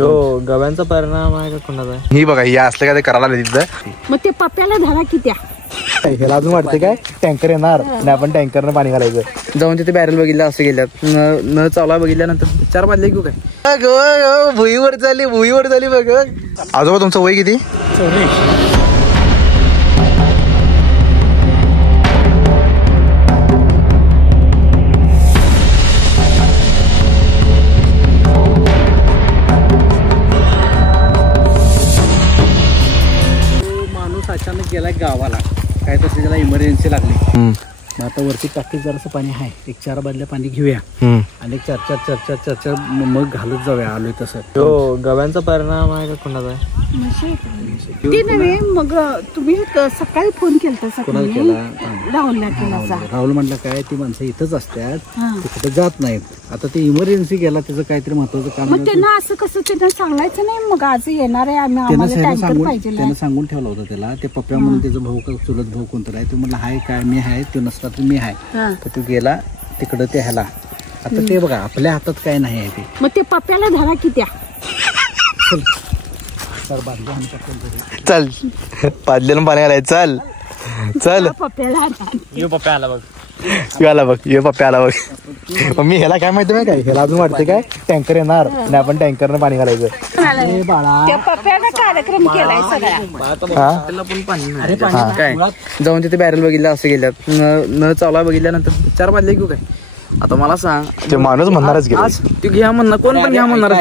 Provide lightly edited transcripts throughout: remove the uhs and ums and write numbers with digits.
हो गव्यांचा परिणाम आहे का कोणाचा? ही बघा ही असलं काय ते करायला लागले तिथं. मग ते पप्प्याला धरा किती ह्याला अजून वाटते काय टँकर येणार आणि आपण टँकरनं पाणी घालायचं. जाऊन तिथे बॅरल बघितलं असं गेल्यात न चावला बघितल्यानंतर 4 बादल्या घेऊ काय? भुईवर झाली बघ. आजोबा तुमचं वय किती? 44. अचानक गेलाय गावाला, काय तसं त्याला इमर्जन्सी लागली. मग आता वरती टाकीत जरासं पाणी आहे, 1-4 बादल्या पाणी घेऊया आणि 4 मग घालत जाऊया. आलोय तसं. हो गव्यांचा परिणाम आहे का कोणाचा? ते नव्हे. मग तुम्ही सकाळी फोन केला कोणाला केला? राहुलला केला. राहुल म्हटलं काय ती माणसं इथंच असतात, ते कुठं जात नाहीत. आता ते इमर्जन्सी गेला, त्याचं काहीतरी महत्वाचं काम. मग त्यांना असं कसं त्यांना सांगायचं नाही मग आज येणार आहे आम्ही, आम्हाला टँकर पाहिजे. त्यानं सांगून ठेवलं होतं त्याला. ते पप्प्या म्हणून त्याचा भाऊ का चुलत भाऊ कोणतं आहे ते म्हणलं हाय काय मी आहे, तो नसला तर मी आहे. तर तू गेला तिकडं ते ह्याला. आता ते बघा आपल्या हातात काय नाही आहे ते. मग ते पप्प्याला धरा किती चल पादल्यानं पाणी घालायचं. चल पप्प्याला पप्प्या आला बघ. ये पप्प्या आला बघ. मी ह्याला काय माहिती काय, ह्याला अजून वाटते काय टँकर येणार आणि आपण टँकरनं पाणी घालायचं. त्या पप्प्याला कार्यक्रम केलाय सगळा. पण पाणी काय जाऊन तिथे बॅरल बघितलं असं गेल्यात न चावला बघितल्यानंतर 4 बादल्या घेऊ काय? आता मला सांग, ते माणूस म्हणणारच आज तू घ्या म्हणणार, कोण पण घ्या म्हणणार.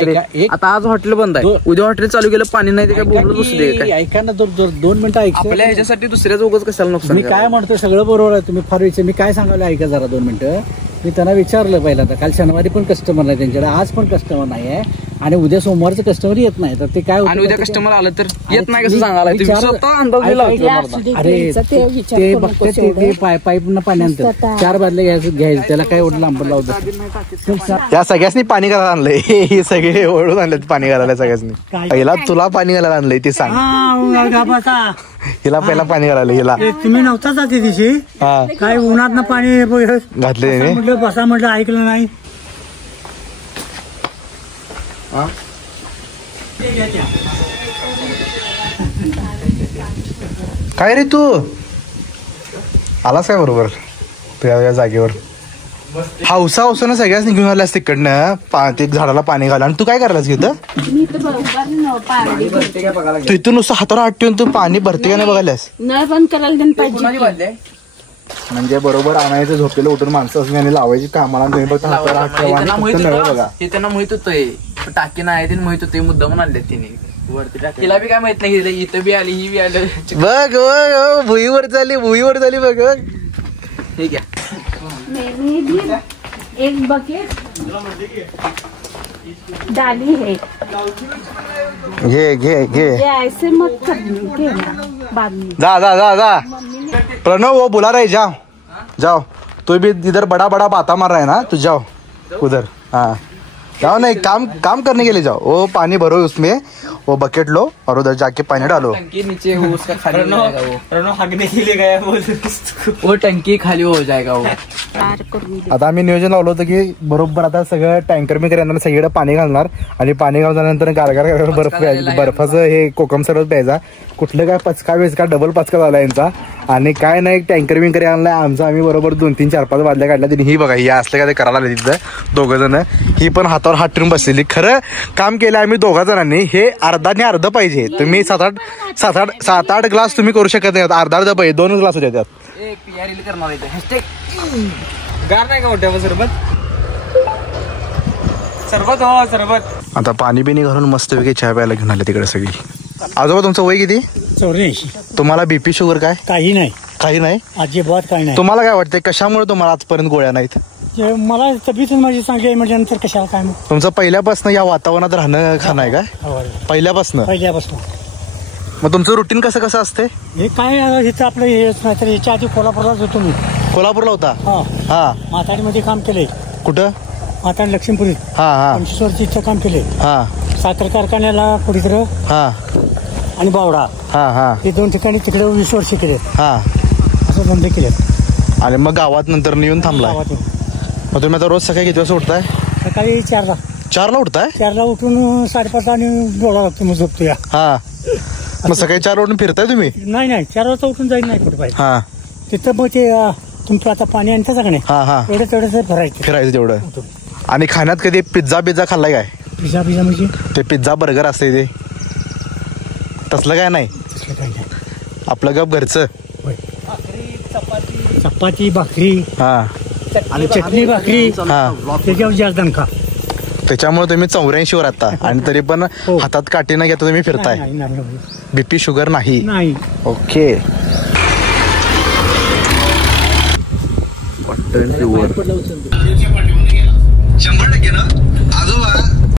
आता आज हॉटेल बंद आहे, उद्या हॉटेल चालू केलं पाणी नाही ते काय बोलत बसले काय? ऐका ना 2 मिनिटं ऐक. आपल्या ह्याच्यासाठी दुसऱ्याचं उगाच कशाला नुकसान? मी काय म्हणतो सगळं बरोबर आहे, तुम्ही फार विचार. मी काय सांगायला ऐका जरा 2 मिनिटं. मी त्यांना विचारलं पहिल्यांदा, काल शनिवारी पण कस्टमर नाही त्यांच्याकडे, आज पण कस्टमर नाही आहे आणि उद्या सोमवारचं कस्टमर येत नाही. तर ते काय आणि उद्या कस्टमर आलं तर येत नाही कसं सांगायला? अरे ते बघते ते पाईप न पाणी आणतात. 4 बादल्या घ्यायचं त्याला काय एवढं लांब लावतात. या सगळ्यांनी पाणी घालायला आणलंय. हे सगळे ओढून आणले पाणी घालायला सगळ्यांनी. पहिला तुला पाणी घालायला आणलंय ते सांग. हिला पहिला पाणी घालायला हिला. तुम्ही नव्हताच त्या दिवशी, काय उन्हात पाणी घातले म्हटलं बसा म्हटलं, ऐकलं नाही. काय रे तू आलास काय बरोबर तुझ्या जागेवर? हौसानं सगळ्याच घेऊन आल्यास तिकडनं ते झाडाला पाणी घाला. आणि तू काय करायलास घेत? तू इथून नुसतं हातावर हात ठेवून तू पाणी भरते का नाही बघायलास? नळ बंद करायला पाहिजे. म्हणजे बरोबर आणायचं झोपेला उठून माणसं असं आणि लावायची कामाला. तुम्ही फक्त हातावर हात ठेवा आणि बघा. हे त्यांना माहित होतंय टाकी नाही ते माहित होते, मुद्दा म्हणून आणले तिने वरती टाकी. तिला बी काय माहित नाही, इथं बी आली ही बी आलं. बघ भुईवर झाली बघ. हे घ्या एक बकेट डाली है. घे ऐसे मत घे बाद में. जा प्रणव वो बुला रहे, जाओ. तू भी इधर बड़ा बाता मार रहा है ना, तू जाओ उधर. हाँ जाओ ना, एक काम करने के लिए जाओ. वो पानी भरो उसमें, वो बकेट लो और उधर जाके पानी डालो. टंकी नीचे हो उसका खाली हो जाएगा. वो हगने के लिए गया वो टंकी खाली हो जाएगा वो. आता आम्ही नियोजन लावलं होतं की बरोबर आता सगळं टँकर मी करणार, सगळीकडे पाणी घालणार आणि पाणी घालल्यानंतर गारगार बर्फाचं हे कोकम सरबत प्यायचा. कुठलं काय पचका डबल पचका झाला यांचा. आणि काय नाही टँकर बिंकर आणलाय आमचा. आम्ही बरोबर 2-3-4-5 बादल्या काढल्या. तिने ही बघा ही असलं काय ते करायला लागले तिथं 2 जण. ही पण हातावर हात ठेवून बसलेली. खरं काम केलं आम्ही 2 जणांनी. हे अर्ध पाहिजे. तुम्ही 7-8 ग्लास तुम्ही करू शकत नाही. अर्धा पाहिजे. 2 ग्लास होते त्यात. गार नाही का मोठ्या सरबत. आता पाणी बिनी घालून मस्त वेगळी चहा प्यायला घेऊन आले तिकडे सगळी. आजोबा तुमचं वय किती? 84. तुम्हाला बीपी शुगर काय? काही नाही अजिबात काही नाही. तुम्हाला काय वाटतंय कशामुळे तुम्हाला आजपर्यंत गोळ्या नाहीत? मला तब्येत माझी चांगली आहे म्हणजे नंतर कशाला काय. तुमचं पहिल्यापासून या वातावरणात राहणं खाणं आहे का? पहिल्यापासून. मग तुमचं रुटीन कसं असते? हे काय इथं आपलं हेच नाही तर ह्याच्या आधी कोल्हापूरलाच होतो मी. कोल्हापूरला होता? हा. माताडीमध्ये काम केलंय. कुठं? माताडी लक्ष्मीपुरी. 25 वर्ष इथं काम केलंय. साखर कारखान्याला कुठेतरी आणि बावडा हे 2 ठिकाणी तिकडे 20 वर्ष केले. असं धंदे केले. आणि मग गावात नंतर येऊन थांबला. मग तुम्ही आता रोज सकाळी किती वाजता उठताय? सकाळी 4ला. 4ला उठताय? 4ला उठून 5:30 आणि बोला लागतो मग झोपतो या. हा मग सकाळी 4 उठून फिरताय तुम्ही? नाही 4 वाजता उठून जाईल नाही कुठे पाहिजे. हा तिथं मग ते तुमचं आता पाणी आणतं का नाही? हा हा तेवढं फिरायचं तेवढं. आणि खाण्यात कधी पिझ्झा खाल्लाय काय? पिझ्झा म्हणजे ते पिझ्झा बर्गर असते ते तसलं काय नाही? तसलं काही नाही. आपलं गप घरचं. चपाती भाकरी हा आणि चटणी भाकरी हा त्याच्यावर जास्त दणका. त्याच्यामुळे तुम्ही 84 वर आता आणि तरी पण हातात काठी न घेता तुम्ही फिरताय. बीपी शुगर नाही? नाही. ओके. वाटतं